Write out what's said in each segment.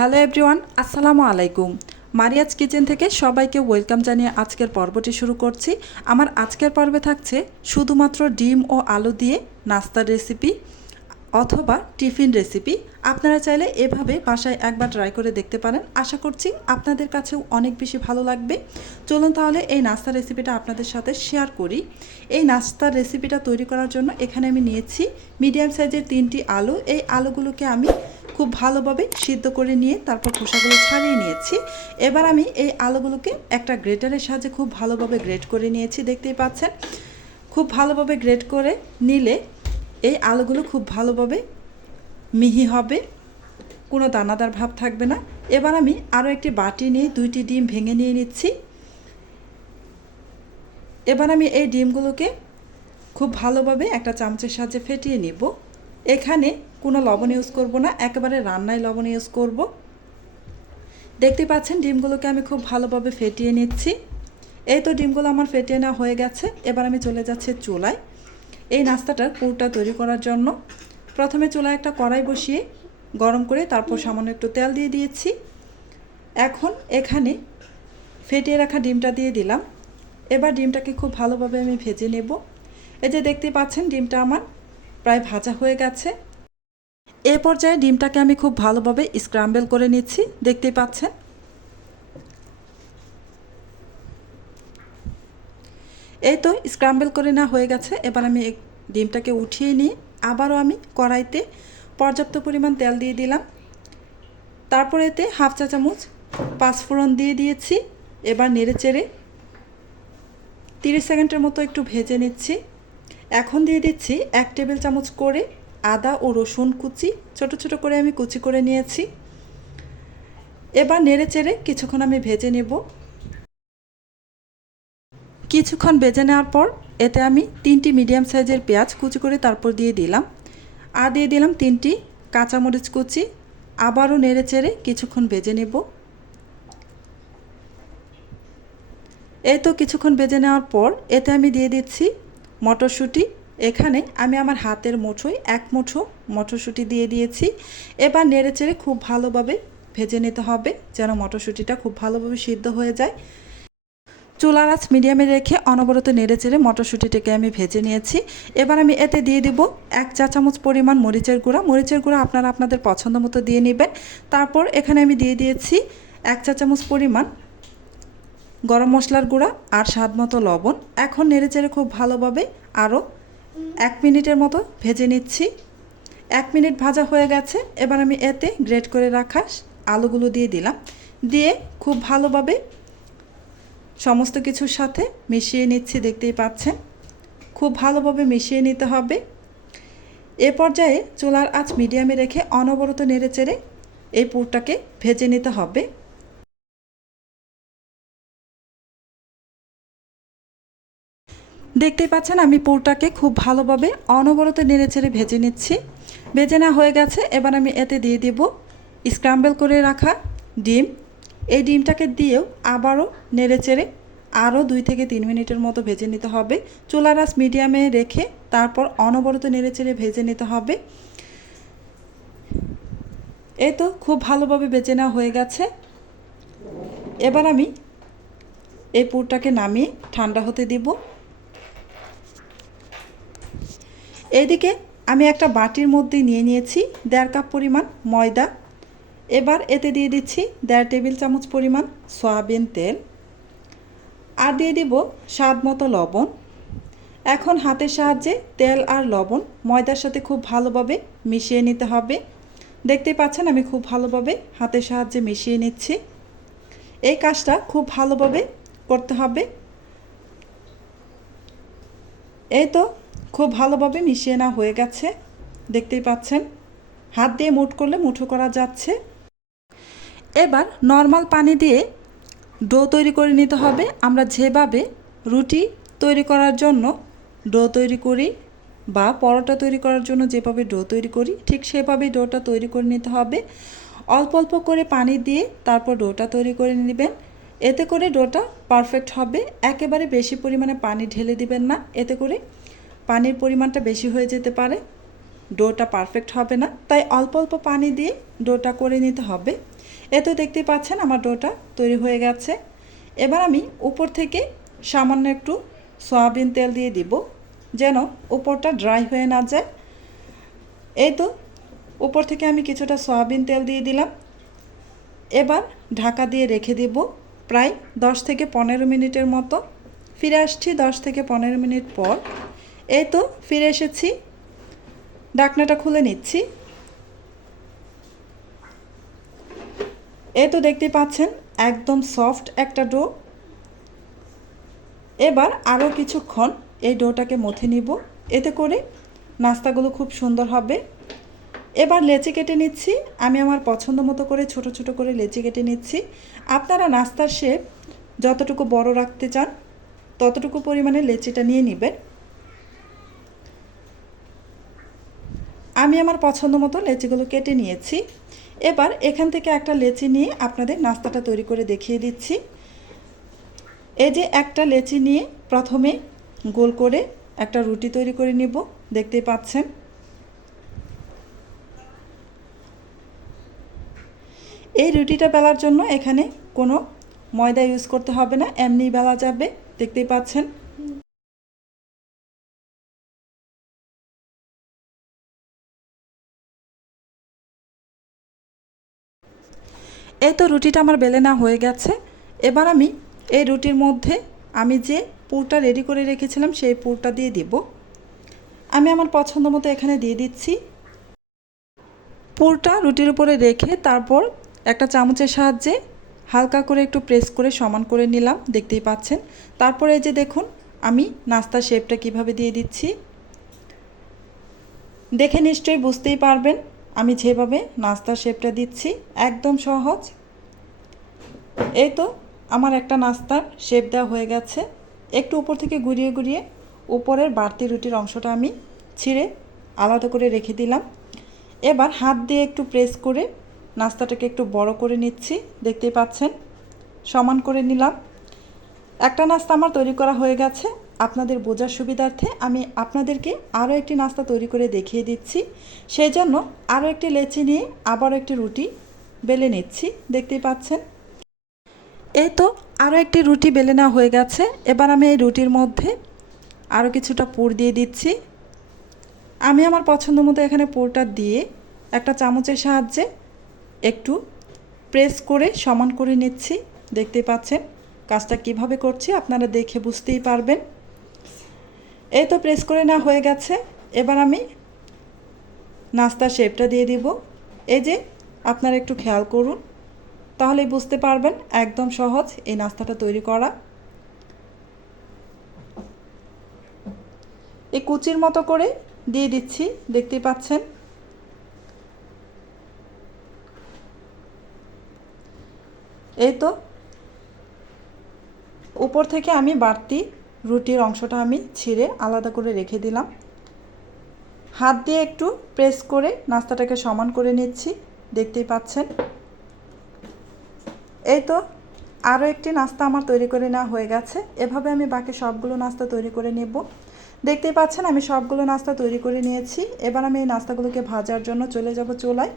Hello everyone, আসসালামু আলাইকুম। Mariya's kitchen থেকে সবাইকে ওয়েলকাম জানিয়ে আজকের পর্বটি শুরু করছি। আমার আজকের পর্বে থাকছে শুধুমাত্র ডিম ও আলু দিয়ে নাস্তার রেসিপি। অথবা টিফিন রেসিপি আপনারা চাইলে এভাবে বাসায় একবার ট্রাই করে দেখতে পারেন। আশা করছি আপনাদের কাছেও অনেক বেশি ভালো লাগবে। চলুন তাহলে এই নাস্তার রেসিপিটা আপনাদের সাথে শেয়ার করি। এই নাস্তার রেসিপিটা তৈরি করার জন্য এখানে আমি নিয়েছি মিডিয়াম সাইজের তিনটি আলু। এই আলুগুলোকে আমি খুব ভালোভাবে সিদ্ধ করে নিয়ে তারপর খোসাগুলো ছাড়িয়ে নিয়েছি। এবার আমি এই আলুগুলোকে একটা গ্রেটারের সাহায্যে খুব ভালোভাবে গ্রেট করে নিয়েছি, দেখতেই পাচ্ছেন। খুব ভালোভাবে গ্রেট করে নিলে এই আলুগুলো খুব ভালোভাবে মিহি হবে, কোনো দানাদার ভাব থাকবে না। এবার আমি আরও একটি বাটি নিয়ে দুইটি ডিম ভেঙে নিয়ে নিচ্ছি। এবার আমি এই ডিমগুলোকে খুব ভালোভাবে একটা চামচের সাহায্যে ফেটিয়ে নিব। এখানে কোনো লবণ ইউজ করব না, একেবারে রান্নায় লবণ ইউজ করব। দেখতে পাচ্ছেন ডিমগুলোকে আমি খুব ভালোভাবে ফেটিয়ে নিচ্ছি। এই তো ডিমগুলো আমার ফেটিয়ে নেওয়া হয়ে গেছে। এবার আমি চলে যাচ্ছি চুলায়। এই নাস্তাটার পুরটা তৈরি করার জন্য প্রথমে চুলায় একটা কড়াই বসিয়ে গরম করে তারপর সামান্য একটু তেল দিয়ে দিয়েছি। এখন এখানে ফেটিয়ে রাখা ডিমটা দিয়ে দিলাম। এবার ডিমটাকে খুব ভালোভাবে আমি ভেজে নেব। এই যে দেখতে পাচ্ছেন, ডিমটা আমার প্রায় ভাজা হয়ে গেছে। এ পর্যায়ে ডিমটাকে আমি খুব ভালোভাবে স্ক্রাম্বেল করে নিচ্ছি। দেখতে পাচ্ছেন এই তো স্ক্রাম্বেল করে না হয়ে গেছে, এবার আমি ডিমটাকে উঠিয়ে নিয়ে আবারও আমি কড়াইতে পর্যাপ্ত পরিমাণ তেল দিয়ে দিলাম। তারপর এতে হাফ চা চামচ পাঁচফোড়ন দিয়ে দিয়েছি, এবার নেড়ে চেড়ে তিরিশ সেকেন্ডের মতো একটু ভেজে নিচ্ছি। এখন দিয়ে দিচ্ছি এক টেবিল চামচ করে আদা ও রসুন কুচি, ছোট ছোট করে আমি কুচি করে নিয়েছি। এবার নেড়ে চেড়ে কিছুক্ষণ আমি ভেজে নেব। কিছুক্ষণ বেজে নেওয়ার পর এতে আমি তিনটি মিডিয়াম সাইজের পেঁয়াজ কুচি করে তারপর দিয়ে দিলাম। আর দিয়ে দিলাম তিনটি কাঁচামরিচ কুচি। আবারও নেড়ে চেড়ে কিছুক্ষণ ভেজে নেব। এই তো কিছুক্ষণ ভেজে নেওয়ার পর এতে আমি দিয়ে দিচ্ছি মটরশুঁটি। এখানে আমি আমার হাতের মুঠোয় এক মুঠো মটরশুঁটি দিয়ে দিয়েছি। এবার নেড়ে চেড়ে খুব ভালোভাবে ভেজে নিতে হবে যেন মটরশুঁটিটা খুব ভালোভাবে সিদ্ধ হয়ে যায়। চুলার আঁচ মিডিয়ামে রেখে অনবরত নেড়ে চেড়ে মটরশুঁটিটাকে আমি ভেজে নিয়েছি। এবার আমি এতে দিয়ে দিব এক চা চামচ পরিমাণ মরিচের গুঁড়া। মরিচের গুঁড়া আপনারা আপনাদের পছন্দ মতো দিয়ে নেবেন। তারপর এখানে আমি দিয়ে দিয়েছি এক চা চামচ পরিমাণ গরম মশলার গুঁড়া আর স্বাদ মতো লবণ। এখন নেড়ে চেড়ে খুব ভালোভাবে আরও এক মিনিটের মতো ভেজে নিচ্ছি। এক মিনিট ভাজা হয়ে গেছে। এবার আমি এতে গ্রেট করে রাখা আলুগুলো দিয়ে দিলাম। দিয়ে খুব ভালোভাবে সমস্ত কিছুর সাথে মিশিয়ে নিচ্ছি, দেখতেই পাচ্ছেন। খুব ভালোভাবে মিশিয়ে নিতে হবে। এ পর্যায়ে চুলার আঁচ মিডিয়ামে রেখে অনবরত নেড়ে চেড়ে এই পুরটাকে ভেজে নিতে হবে। দেখতেই পাচ্ছেন, আমি পুরটাকে খুব ভালোভাবে অনবরত নেড়ে চেড়ে ভেজে নিচ্ছি। ভেজে না হয়ে গেছে, এবার আমি এতে দিয়ে দেব স্ক্রাম্বেল করে রাখা ডিম। এই ডিমটাকে দিয়েও আবারও নেড়ে চেড়ে আরও দুই থেকে তিন মিনিটের মতো ভেজে নিতে হবে। চুলার আঁচ মিডিয়ামে রেখে তারপর অনবরত নেড়ে চেড়ে ভেজে নিতে হবে। এই তো খুব ভালোভাবে বেজে নেওয়া হয়ে গেছে। এবার আমি এই পুরটাকে নামিয়ে ঠান্ডা হতে দিব। এইদিকে আমি একটা বাটির মধ্যে নিয়ে নিয়েছি দেড় কাপ পরিমাণ ময়দা। এবার এতে দিয়ে দিচ্ছি দেড় টেবিল চামচ পরিমাণ সয়াবিন তেল। আর দিয়ে দিব স্বাদ মতো লবণ। এখন হাতের সাহায্যে তেল আর লবণ ময়দার সাথে খুব ভালোভাবে মিশিয়ে নিতে হবে। দেখতে পাচ্ছেন আমি খুব ভালোভাবে হাতের সাহায্যে মিশিয়ে নিচ্ছি। এই কাজটা খুব ভালোভাবে করতে হবে। এই তো খুব ভালোভাবে মিশিয়ে নেওয়া হয়ে গেছে। দেখতেই পাচ্ছেন, হাত দিয়ে মুঠ করলে মুঠো করা যাচ্ছে। এবার নর্মাল পানি দিয়ে ডো তৈরি করে নিতে হবে। আমরা যেভাবে রুটি তৈরি করার জন্য ডো তৈরি করি বা পরোটা তৈরি করার জন্য যেভাবে ডো তৈরি করি, ঠিক সেভাবেই ডোটা তৈরি করে নিতে হবে। অল্প অল্প করে পানি দিয়ে তারপর ডোটা তৈরি করে নেবেন। এতে করে ডোটা পারফেক্ট হবে। একেবারে বেশি পরিমাণে পানি ঢেলে দিবেন না। এতে করে পানির পরিমাণটা বেশি হয়ে যেতে পারে। ডোটা পারফেক্ট হবে না। তাই অল্প অল্প পানি দিয়ে ডোটা করে নিতে হবে। এ তো দেখতে পাচ্ছেন আমার ডোটা তৈরি হয়ে গেছে। এবার আমি উপর থেকে সামান্য একটু সয়াবিন তেল দিয়ে দিব, যেন উপরটা ড্রাই হয়ে না যায়। এই তো উপর থেকে আমি কিছুটা সয়াবিন তেল দিয়ে দিলাম। এবার ঢাকা দিয়ে রেখে দিব প্রায় দশ থেকে পনেরো মিনিটের মতো। ফিরে আসছি দশ থেকে পনেরো মিনিট পর। এই তো ফিরে এসেছি। ডাকনাটা খুলে নিচ্ছি। এই তো দেখতে পাচ্ছেন, একদম সফট একটা ডো এবার আরও কিছুক্ষণ এই ডোটাকে মথে নিব। এতে করে নাস্তাগুলো খুব সুন্দর হবে। এবার লেচি কেটে নিচ্ছি। আমি আমার পছন্দ মতো করে ছোট ছোট করে লেচি কেটে নিচ্ছি। আপনারা নাস্তার শেপ যতটুকু বড় রাখতে চান, ততটুকু পরিমাণে লেচিটা নিয়ে নেবেন। আমি আমার পছন্দ মতো লেচিগুলো কেটে নিয়েছি। এবার এখান থেকে একটা লেচি নিয়ে আপনাদের নাস্তাটা তৈরি করে দেখিয়ে দিচ্ছি। এই যে একটা লেচি নিয়ে প্রথমে গোল করে একটা রুটি তৈরি করে নিব, দেখতেই পাচ্ছেন। এই রুটিটা বেলার জন্য এখানে কোনো ময়দা ইউজ করতে হবে না, এমনি বেলা যাবে, দেখতেই পাচ্ছেন। এই তো রুটিটা আমার বেলে না হয়ে গেছে। এবার আমি এই রুটির মধ্যে আমি যে পুরটা রেডি করে রেখেছিলাম সেই পুরটা দিয়ে দিব। আমি আমার পছন্দ মতো এখানে দিয়ে দিচ্ছি। পুরটা রুটির উপরে রেখে তারপর একটা চামচের সাহায্যে হালকা করে একটু প্রেস করে সমান করে নিলাম, দেখতেই পাচ্ছেন। তারপরে এই যে দেখুন, আমি নাস্তার শেপটা কীভাবে দিয়ে দিচ্ছি। দেখে নিশ্চয়ই বুঝতেই পারবেন আমি যেভাবে নাস্তার শেপটা দিচ্ছি, একদম সহজ। এই তো আমার একটা নাস্তার শেপ দেওয়া হয়ে গেছে। একটু উপর থেকে ঘুরিয়ে গুড়িয়ে উপরের বাড়তি রুটির অংশটা আমি ছিঁড়ে আলাদা করে রেখে দিলাম। এবার হাত দিয়ে একটু প্রেস করে নাস্তাটাকে একটু বড় করে নিচ্ছি, দেখতেই পাচ্ছেন? সমান করে নিলাম। একটা নাস্তা আমার তৈরি করা হয়ে গেছে। আপনাদের বোঝার সুবিধার্থে আমি আপনাদেরকে আরও একটি নাস্তা তৈরি করে দেখিয়ে দিচ্ছি। সেই জন্য আরও একটি লেচি নিয়ে আবারও একটি রুটি বেলে নিচ্ছি, দেখতেই পাচ্ছেন। এই তো আরও একটি রুটি বেলে নেওয়া হয়ে গেছে। এবার আমি এই রুটির মধ্যে আরও কিছুটা পুর দিয়ে দিচ্ছি। আমি আমার পছন্দ মতো এখানে পুরটা দিয়ে একটা চামচের সাহায্যে একটু প্রেস করে সমান করে নিচ্ছি। দেখতেই পাচ্ছেন কাজটা কীভাবে করছি আপনারা দেখে বুঝতেই পারবেন। এই তো প্রেস করে না হয়ে গেছে। এবার আমি নাস্তার শেপটা দিয়ে দিব। এই যে, আপনারা একটু খেয়াল করুন। তাহলে বুঝতে পারবেন একদম সহজ এই নাস্তাটা তৈরি করা। এই কুচির মতো করে দিয়ে দিচ্ছি দেখতে পাচ্ছেন। এই তো, উপর থেকে আমি বাড়তি রুটির অংশটা আমি ছিঁড়ে আলাদা করে রেখে দিলাম। হাত দিয়ে একটু প্রেস করে নাস্তাটাকে সমান করে নিচ্ছি, দেখতেই পাচ্ছেন। এই তো আরও একটি নাস্তা আমার তৈরি করে নেওয়া হয়ে গেছে। এভাবে আমি বাকি সবগুলো নাস্তা তৈরি করে নেব। দেখতেই পাচ্ছেন আমি সবগুলো নাস্তা তৈরি করে নিয়েছি। এবার আমি এই নাস্তাগুলোকে ভাজার জন্য চলে যাব চুলায়।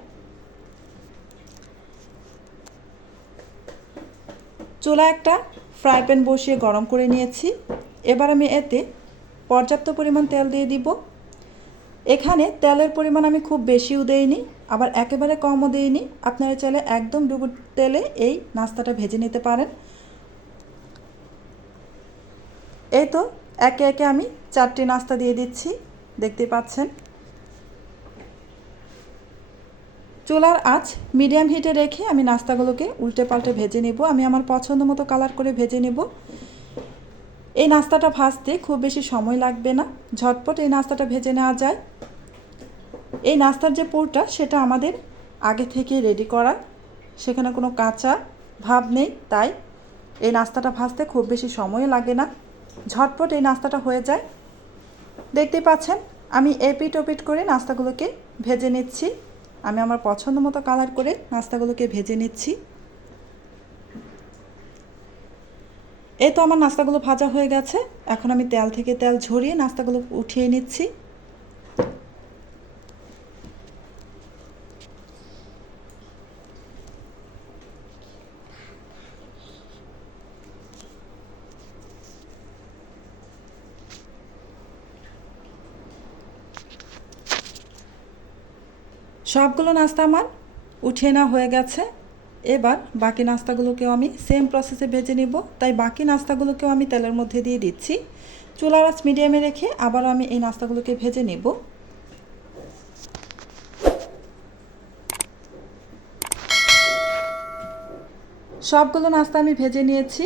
চুলা একটা ফ্রাই প্যান বসিয়ে গরম করে নিয়েছি। এবার আমি এতে পর্যাপ্ত পরিমাণ তেল দিয়ে দিব। এখানে তেলের পরিমাণ আমি খুব বেশিও দেইনি, আবার একেবারে কমও দিইনি। আপনারা চাইলে একদম ডুবু তেলে এই নাস্তাটা ভেজে নিতে পারেন। এই তো একে একে আমি চারটি নাস্তা দিয়ে দিচ্ছি, দেখতে পাচ্ছেন। চুলার আঁচ মিডিয়াম হিটে রেখে আমি নাস্তাগুলোকে উল্টে পাল্টে ভেজে নেব। আমি আমার পছন্দ মতো কালার করে ভেজে নেব। এই নাস্তাটা ভাজতে খুব বেশি সময় লাগবে না। ঝটপট এই নাস্তাটা ভেজে নেওয়া যায়। এই নাস্তার যে পুরটা, সেটা আমাদের আগে থেকে রেডি করা। সেখানে কোনো কাঁচা ভাব নেই, তাই এই নাস্তাটা ভাজতে খুব বেশি সময় লাগে না। ঝটপট এই নাস্তাটা হয়ে যায়। দেখতেই পাচ্ছেন, আমি এপিট ওপিট করে নাস্তাগুলোকে ভেজে নিচ্ছি। আমি আমার পছন্দ মতো কালার করে নাস্তাগুলোকে ভেজে নিচ্ছি। এই তো আমার নাস্তাগুলো ভাজা হয়ে গেছে। এখন আমি তেল থেকে তেল ঝরিয়ে নাস্তাগুলো উঠিয়ে নিচ্ছি। সবগুলো নাস্তা আমার উঠিয়ে নেওয়া হয়ে গেছে। এবার বাকি নাস্তাগুলোকেও আমি সেম প্রসেসে ভেজে নিব। তাই বাকি নাস্তাগুলোকেও আমি তেলের মধ্যে দিয়ে দিচ্ছি। চুলার আঁচ মিডিয়ামে রেখে আবার আমি এই নাস্তাগুলোকে ভেজে নেব। সবগুলো নাস্তা আমি ভেজে নিয়েছি।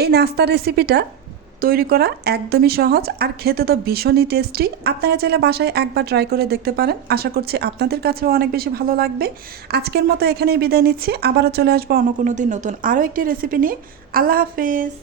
এই নাস্তার রেসিপিটা তৈরি করা একদমই সহজ আর খেতে তো ভীষণই টেস্টি আপনারা চাইলে বাসায় একবার ট্রাই করে দেখতে পারেন। আশা করছি আপনাদের কাছেও অনেক বেশি ভালো লাগবে। আজকের মতো এখানেই বিদায় নিচ্ছি। আবারও চলে আসব অন্য কোনো দিন নতুন আরও একটি রেসিপি নিয়ে। আল্লাহ হাফেজ।